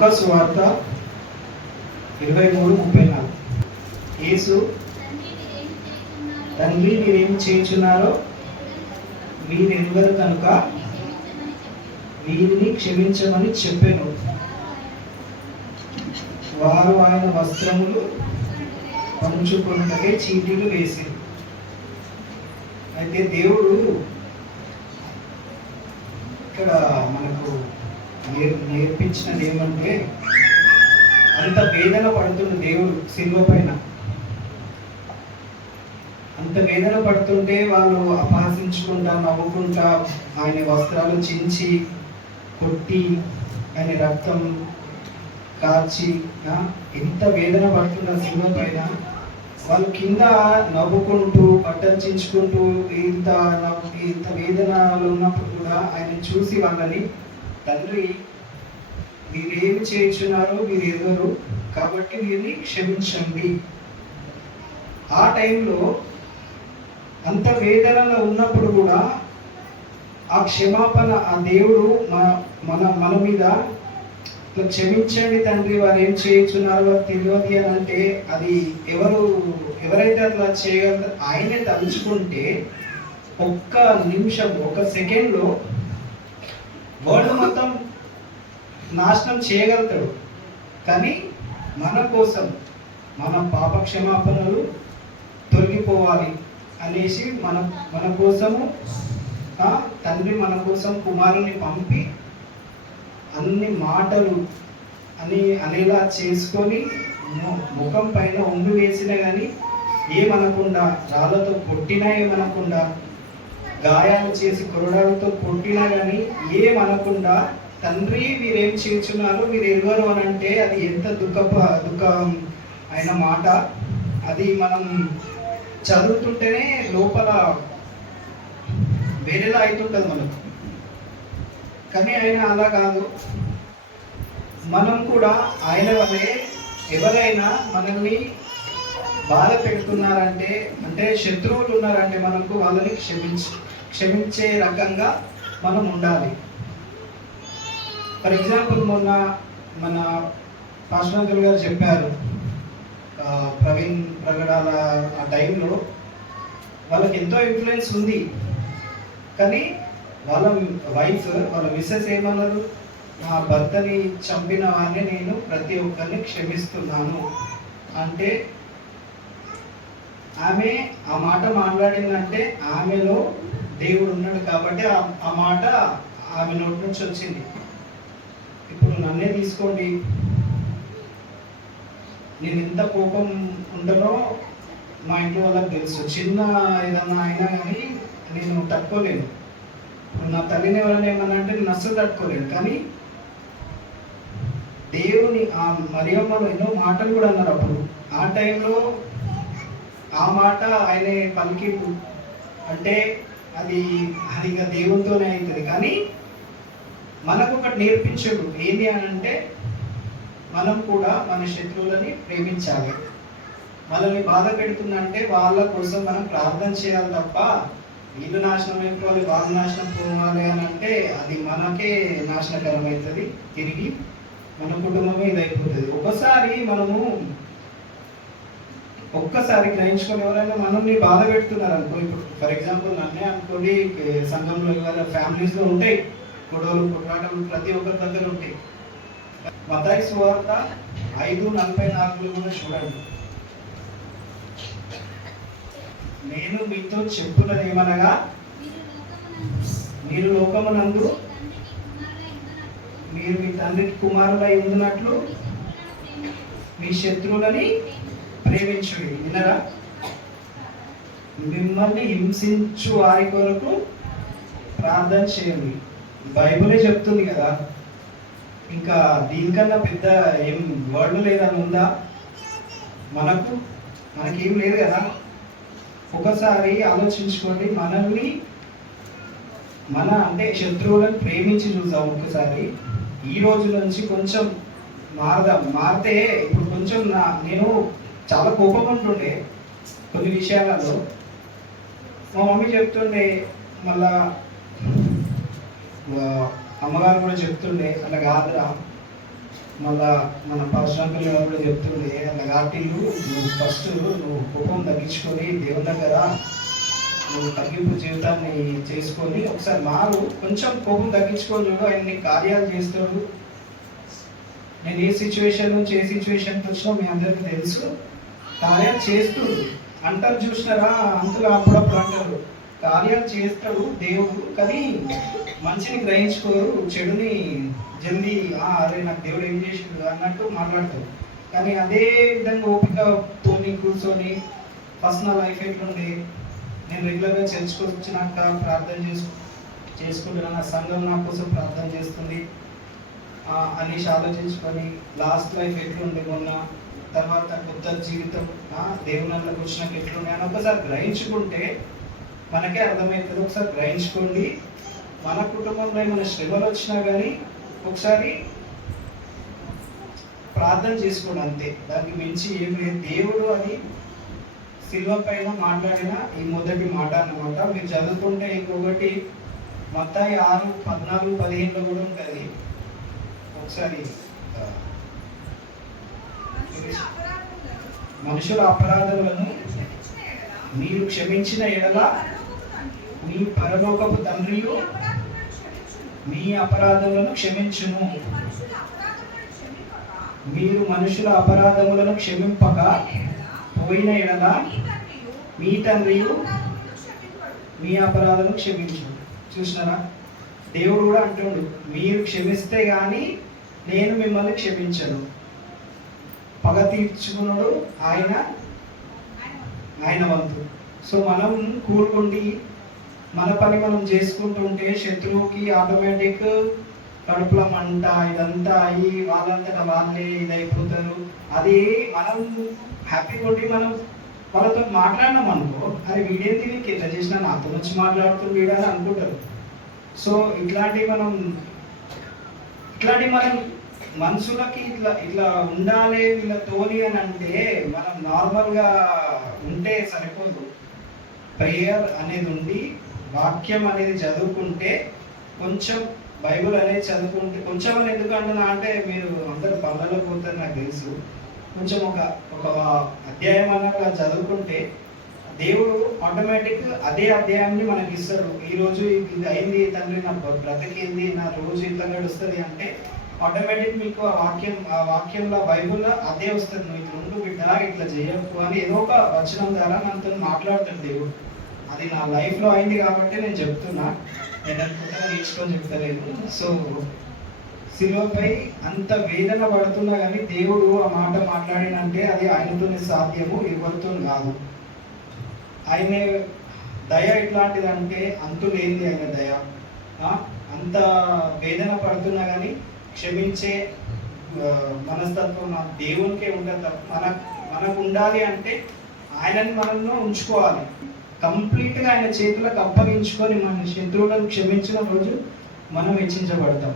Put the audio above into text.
లూకా సువార్త 23:34. యేసు, తండ్రి మీరేమి చేయుచున్నారో మీరెరుగరు కనుక వీరిని క్షమించమని చెప్పెను. వారు ఆయన వస్త్రములు పంచుకొనుటకై చీటీలు వేసిరు. అయితే దేవుడు ఇక్కడ మనకు నేర్పించినది ఏమంటే, అంత వేదన పడుతున్న దేవుడు శిలువ పైన, అంత వేదన పడుతుంటే వాళ్ళు అపహసించుకుంటా నవ్వుకుంటా ఆయన వస్త్రాలు చించి కొట్టి ఆయన రక్తం కార్చి ఎంత వేదన పడుతున్న శిలువ పైన వాళ్ళు కింద నవ్వుకుంటూ బట్టలు చించుకుంటూ ఇంత వేదనలు ఉన్నప్పుడు కూడా ఆయన చూసి వాళ్ళని, తండ్రి మీరేమి చేయుచున్నారో మీరు ఎరుగరు కాబట్టి వీరిని క్షమించండి. ఆ టైంలో అంత వేదనలో ఉన్నప్పుడు కూడా ఆ క్షమాపణ ఆ దేవుడు మన మీద క్షమించండి తండ్రి, వారు ఏం చేయుచున్నారో వారు తెలియదు అని అంటే, అది ఎవరైతే అట్లా చేయగలరు ఆయనే తలుచుకుంటే ఒక్క నిమిషం, ఒక సెకండ్లో వరల్డ్ మొత్తం నాశనం చేయగలుగుతాడు. కానీ మన కోసం, మన పాప క్షమాపణలు తొలగిపోవాలి అనేసి మన కోసము తండ్రి మన కోసం కుమారుని పంపి అన్ని మాటలు అనేలా చేసుకొని ముఖం పైన ఒంగు వేసినా కానీ ఏమనకుండా, రాళ్ళతో కొట్టినా ఏమనకుండా, గాయాలు చేసి కొరడాలతో కొట్టినా కానీ ఏమనకుండా, తండ్రి మీరేం చేస్తున్నారు మీరు ఎరుగరు అని అంటే అది ఎంత దుఃఖం అయిన మాట. అది మనం చదువుతుంటేనే లోపల వేరేలా అవుతుంటుంది మనకు. కానీ ఆయన అలా కాదు. మనం కూడా ఆయన వల్లే ఎవరైనా మనల్ని బాధ పెడుతున్నారంటే, అంటే శత్రువులు ఉన్నారంటే మనకు వాళ్ళని క్షమించే రకంగా మనం ఉండాలి. ఫర్ ఎగ్జాంపుల్ మొన్న మన పాస్టర్ అంకుల్ గారు చెప్పారు, ప్రవీణ్ ప్రగడాల ఆ టైంలో వాళ్ళకి ఎంతో ఇన్ఫ్లుయెన్స్ ఉంది. కానీ వాళ్ళ వైఫ్, వాళ్ళ మిస్సెస్ ఏమన్నారు, నా భర్తని చంపిన వారిని నేను ప్రతి ఒక్కరిని క్షమిస్తున్నాను అంటే, ఆమె ఆ మాట మాట్లాడిందంటే ఆమెలో దేవుడు ఉన్నాడు కాబట్టి ఆ మాట ఆమె నోటి నుంచి వచ్చింది. ఇప్పుడు నన్నే తీసుకోండి, నేను ఎంత కోపం ఉంటానో మా ఇంట్లో వాళ్ళకి తెలుసు. చిన్న ఏదన్నా అయినా కానీ నేను తట్టుకోలేను. నా తల్లిని ఎవరైనా ఏమన్నా అంటే నేను అస్సలు తట్టుకోలేను. కానీ దేవుని ఆ మరియమ్మలో ఎన్నో మాటలు కూడా అన్నారు. అప్పుడు ఆ టైంలో ఆ మాట ఆయన పలికి అంటే అది ఇక దేవునితోనే అవుతుంది. కానీ మనకు ఒకటి నేర్పించడు ఏంటి అని అంటే, మనం కూడా మన శత్రువులని ప్రేమించాలి. మనల్ని బాధ పెడుతుందంటే వాళ్ళ కోసం మనం ప్రార్థన చేయాలి తప్ప వీళ్ళు నాశనం అయిపోవాలి వాళ్ళు నాశనం పోవాలి అని అంటే అది మనకే నాశనకరం అవుతుంది. తిరిగి మన కుటుంబమే ఇదైపోతుంది. ఒక్కసారి గ్రహించుకొని ఎవరైనా మనల్ని బాధ పెడుతున్నారు అనుకో, ఇప్పుడు ఫర్ ఎగ్జాంపుల్ నన్నే అనుకోండి, సంఘంలో ఎవరైనా ఫ్యామిలీస్లో ఉంటాయి గొడవలు కొట్లాటలు ప్రతి ఒక్కరి దగ్గర ఉంటాయి. మత్తయి సువార్త 5:44 కూడా చూడండి. నేను మీతో చెప్పున్నది ఏమనగా, మీరు లోకమునందు మీరు మీ తండ్రికి కుమారులై ఉండినట్లు మీ శత్రువులని ప్రేమించుడి. వినరా, మిమ్మల్ని హింసించు వారి కొరకు ప్రార్థన చేయండి. బైబులే చెప్తుంది కదా, ఇంకా దీనికన్నా పెద్ద ఏం వర్డ్ లేదని ఉందా? మనకేం లేదు కదా. ఒకసారి ఆలోచించుకోండి, అంటే శత్రువులను ప్రేమించి చూద్దాం ఒకసారి. ఈ రోజు నుంచి కొంచెం మారితే ఇప్పుడు కొంచెం నేను చాలా కోపం ఉంటుండే కొన్ని విషయాలలో. మా మమ్మీ చెప్తుండే, మళ్ళా అమ్మగారు కూడా చెప్తుండే, అలా కాదురా మళ్ళా మన పాశ్రాంకులు కూడా చెప్తుండే అలా ఘాటీలు నువ్వు ఫస్ట్ నువ్వు కోపం తగ్గించుకొని దేవుని దగ్గర నువ్వు తగ్గింపు జీవితాన్ని చేసుకొని ఒకసారి మారు, కొంచెం కోపం తగ్గించుకొని చూడు, ఆయన నీ కార్యాలు చేస్తాడు. నేను ఏ సిచ్యువేషన్ నుంచి ఏ సిచ్యువేషన్కి వచ్చినా మీ అందరికీ తెలుసు, కార్యాలు చేస్తుడు అంటారు. చూసినారా అంతలో అప్పుడప్పుడు అంటారు, కార్యాలు చేస్తాడు దేవుడు, కానీ మంచిని గ్రహించుకోరు, చెడుని జల్దీ అరే నాకు దేవుడు ఏం చేసిండు అన్నట్టు మాట్లాడతారు. కానీ అదే విధంగా ఓపికతోని కూర్చొని ఫస్ట్ నా లైఫ్ ఎట్లుండే, నేను రెగ్యులర్గా చర్చ్కి వచ్చినాక ప్రార్థన చేసుకుంటున్నా, నా సంఘం నా కోసం ప్రార్థన చేస్తుంది అనేసి ఆలోచించుకొని లాస్ట్ లైఫ్ ఎట్లుండే మొన్న, తర్వాత కొత్త జీవితం దేవుళ్ళకి వచ్చినాక ఎట్లుండే అని ఒకసారి గ్రహించుకుంటే మనకే అర్థమవుతుంది. ఒకసారి గ్రహించుకోండి. మన కుటుంబంలో ఏమైనా శ్రమలు వచ్చినా కానీ ఒకసారి ప్రార్థన చేసుకోండి, అంతే. దానికి మించి ఏం లేదు. దేవుడు అది సిల్వ పైన మాట్లాడిన ఈ మొదటి మాట అన్నమాట. మీరు చదువుకుంటే ఇంకొకటి మత్తయి 6:14-15 కూడా ఉంటుంది. ఒకసారి మనుషుల అపరాధములను మీరు క్షమించిన ఎడల మీ పరలోకపు తండ్రియు మీ అపరాధములను క్షమించును. మీరు మనుషుల అపరాధములను క్షమింపక పోయిన ఎడల మీ తండ్రియు మీ అపరాధములను క్షమించు. చూసినారా, దేవుడు కూడా అంటుండు, మీరు క్షమిస్తే కానీ నేను మిమ్మల్ని క్షమించను. పగ తీర్చుకున్నాడు ఆయన వంతు. సో మనం కూడుకుండి మన పని మనం చేసుకుంటుంటే శత్రువుకి ఆటోమేటిక్ కడుపుల మంట ఇదంతా అయ్యి వాళ్ళంతటా వాళ్ళే ఇదైపోతారు. అది మనం హ్యాపీగా ఉండి మనం వాళ్ళతో మాట్లాడినాం అనుకో, అది వీడేంది నీకు ఇట్లా చేసినా నాతో వచ్చి మాట్లాడుతుంది వీడు అని అనుకుంటారు. సో ఇట్లాంటివి మనం మనుషులకి ఇట్లా ఇట్లా ఉండాలి వీళ్ళతోని అని అంటే మనం నార్మల్గా ఉంటే సరిపోదు. ప్రేయర్ అనేది ఉండి వాక్యం అనేది చదువుకుంటే, కొంచెం బైబుల్ అనేది చదువుకుంటే, కొంచెం అని ఎందుకు అంటున్నా అంటే మీరు అందరు పనులలో పోతారు నాకు తెలుసు, కొంచెం ఒక అధ్యాయం అన్నట్టు చదువుకుంటే దేవుడు ఆటోమేటిక్ అదే అధ్యాయాన్ని మనకి ఇస్తాడు. ఈరోజు ఇది అయింది తండ్రి, నా బ్రతికింది, నా రోజు ఇట్లా గడుస్తుంది అంటే ఆటోమేటిక్ మీకు ఆ వాక్యంలో బైబుల్లో అదే వస్తుంది. నువ్వు ఇట్లా ఉండు బిడ్డ, ఇట్లా చేయకు అని ఏదో ఒక వచనం ద్వారా మనతో మాట్లాడుతాడు దేవుడు. అది నా లైఫ్లో అయింది కాబట్టి నేను చెప్తున్నా, నేను అనుకుంటా నేర్చుకొని చెప్తలేదు. సో శిలువపై అంత వేదన పడుతున్నా కానీ దేవుడు ఆ మాట మాట్లాడినంటే అది ఆయనతోనే సాధ్యము, ఎవరితో కాదు. ఆయన దయ ఎట్లాంటిదంటే అంతు లేనిది ఆయన దయ. అంత వేదన పడుతున్నా కానీ క్షమించే మనస్తత్వం నా దేవునికే ఉండదు. మనకు ఉండాలి అంటే ఆయనని మనల్ని ఉంచుకోవాలి, కంప్లీట్గా ఆయన చేతులకు అప్పగించుకొని మన శత్రువులను క్షమించిన రోజు మనం హెచ్చించబడతాం.